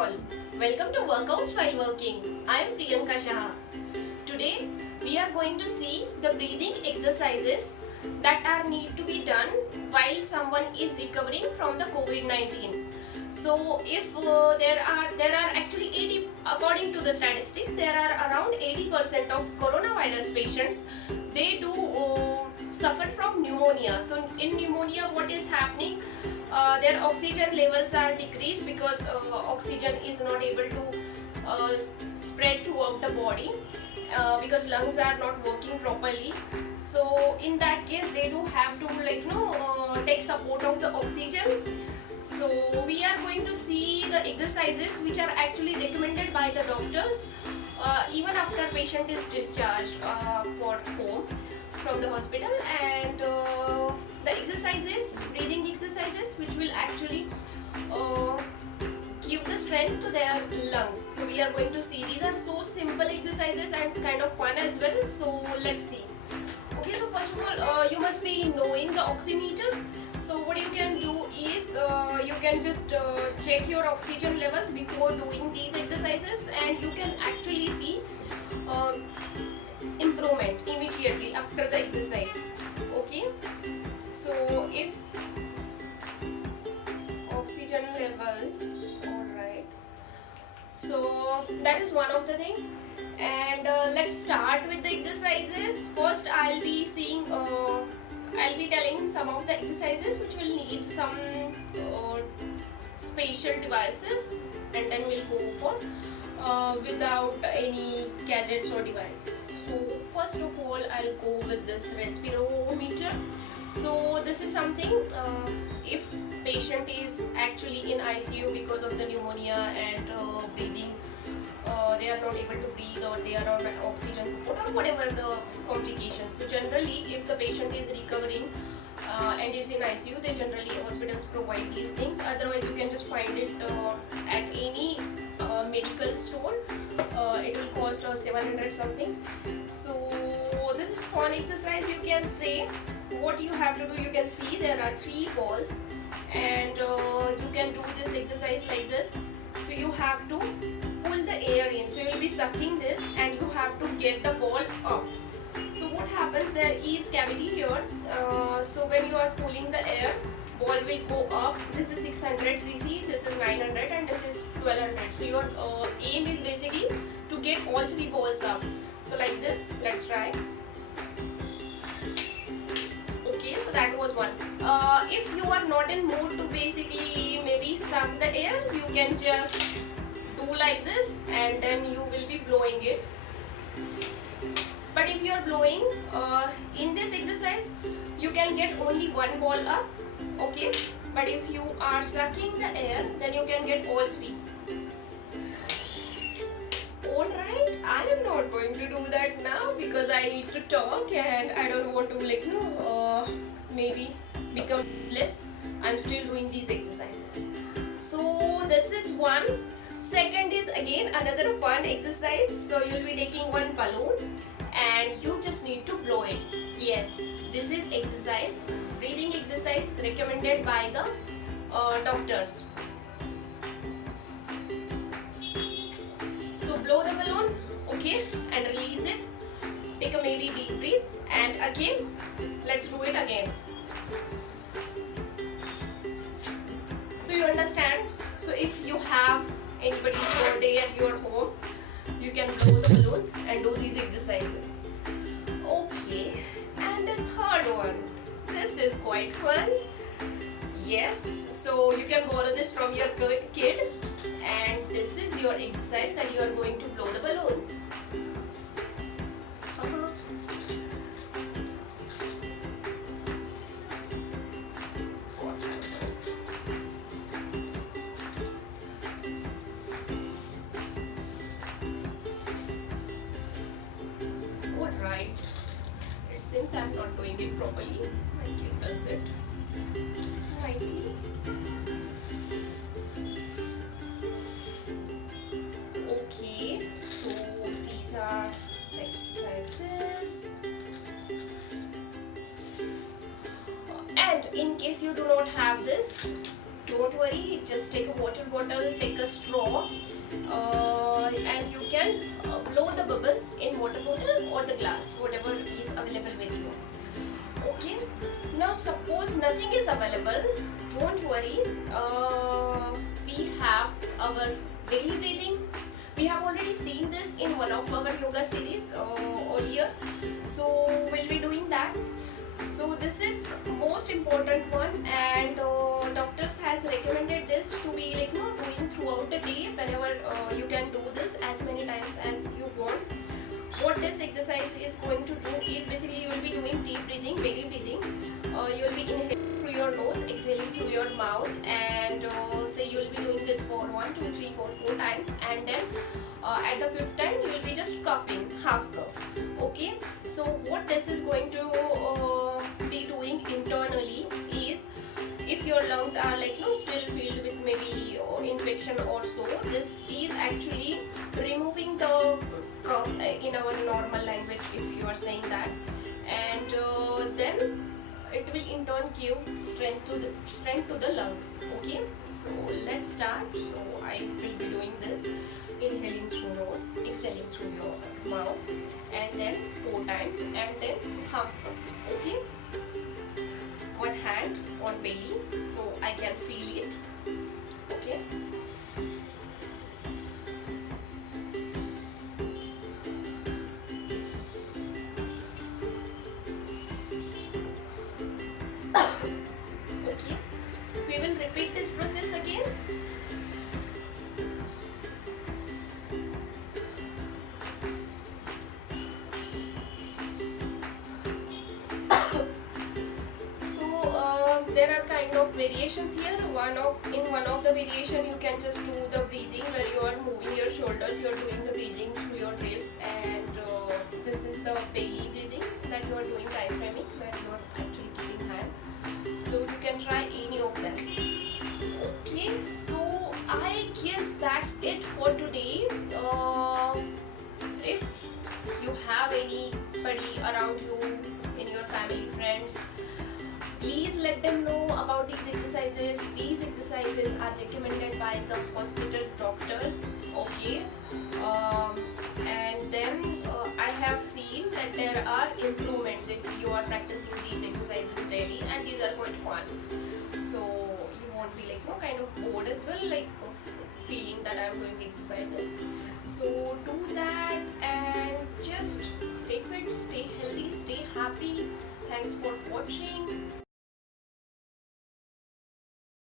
all. Welcome to Workouts While Working. I am Priyanka Shah. Today we are going to see the breathing exercises that are need to be done while someone is recovering from the COVID-19. So if there are actually 80, according to the statistics, there are around 80% of coronavirus patients. They do suffer from pneumonia. So in pneumonia, what is happening? Their oxygen levels are decreased because oxygen is not able to spread throughout the body because lungs are not working properly. So in that case, they do have to take support of the oxygen. So we are going to see the exercises which are actually recommended by the doctors even after patient is discharged for home from the hospital, and the exercises, breathing exercises, which will actually give the strength to their lungs. So we are going to see, these are so simple exercises and kind of fun as well. So let's see. Okay, so first of all, you must be knowing the oximeter. So what you can do is you can just check your oxygen levels before doing these exercises, and you can actually see improvement immediately after the exercise. Okay, so if oxygen levels, all right, so that is one of the thing. And let's start with the exercises. First I'll be telling some of the exercises which will need some special devices, and then we'll go for without any gadgets or device. So first of all, I'll go with this respirometer. So this is something if patient is actually in ICU because of the pneumonia and breathing, they are not able to breathe, or they are on oxygen support, or whatever the complications. So generally, if the patient is recovering and is in ICU, they generally hospitals provide these things. Otherwise, you can just find it at any medical store. It will cost 700 something. So this is fun exercise. You can say what you have to do. You can see there are 3 balls, and you can do this exercise like this. So you have to pull the air in. So you will be sucking this, and you have to get the ball up. So what happens, there is cavity here. So when you are pulling the air, ball will go up. This is 600 cc, this is 900, and this is 1200. So your aim is basically to get all 3 balls up. So like this, let's try. Okay, so that was one. If you are not in mood to basically maybe suck the air, you can just do like this, and then you will be blowing it. But if you are blowing in this exercise, you can get only 1 ball up. Okay, but if you are sucking the air, then you can get all 3. Alright, I am not going to do that now because I need to talk, and I don't want to maybe become less. I'm still doing these exercises. So this is one. Second is again another fun exercise. So you'll be taking one balloon, and you just need to blow it. Yes, this is exercise, breathing exercise recommended by the doctors. So blow the balloon, okay, and release it. Take a maybe deep breath, and again, let's do it again. So you understand? So if you have anybody's birthday at your home, you can blow the balloons and do these exercises. Okay, and the third one. This is quite fun. Yes, so you can borrow this from your kid, and this is your exercise that you are going to blow the balloons. Right, it seems I'm not doing it properly. My kid does it nicely. Okay, so these are the exercises. And in case you do not have this, don't worry, just take a water bottle, take a straw, and you can blow the bubbles in water bottle or the glass, whatever is available with you. Okay, now suppose nothing is available, don't worry, we have our daily breathing. We have already seen this in one of our yoga series earlier, so we'll be doing that. So this is most important one, and doctors has recommended this to be like doing throughout the day. Whenever you can do this as many times as you want. What this exercise is going to do is basically you will be doing deep breathing, belly breathing. You will be inhaling through your nose, exhaling through your mouth, and say you will be doing this for 1, 2, 3, 4, 4 times, and then at the 5th time you will be just coughing, half cough. Okay, so what this is going to be doing internally is, if your lungs are like still filled with maybe infection or so, this is actually removing the cough in our normal language, if you are saying that, and then it will in turn give strength to the lungs. Okay, so let's start. So I will be doing this, inhaling through nose, exhaling through your mouth, and then 4 times, and then half cough. Okay, one hand on belly so I can feel it. Okay, okay, we will repeat this process again. There are kind of variations here. In one of the variation you can just do the breathing where you are moving your shoulders, you are doing the breathing through your ribs, and this is the belly breathing that you are doing diaphragmic, where you are actually keeping hand. So you can try any of them. Okay, so I guess that's it for today. If you have anybody around you, in your family, friends, please let them know about these exercises. These exercises are recommended by the hospital doctors. Okay, and then I have seen that there are improvements if you are practicing these exercises daily, and these are quite fun. So you won't be like kind of bored as well, like feeling that I'm doing exercises. So do that and just stay fit, stay healthy, stay happy. Thanks for watching.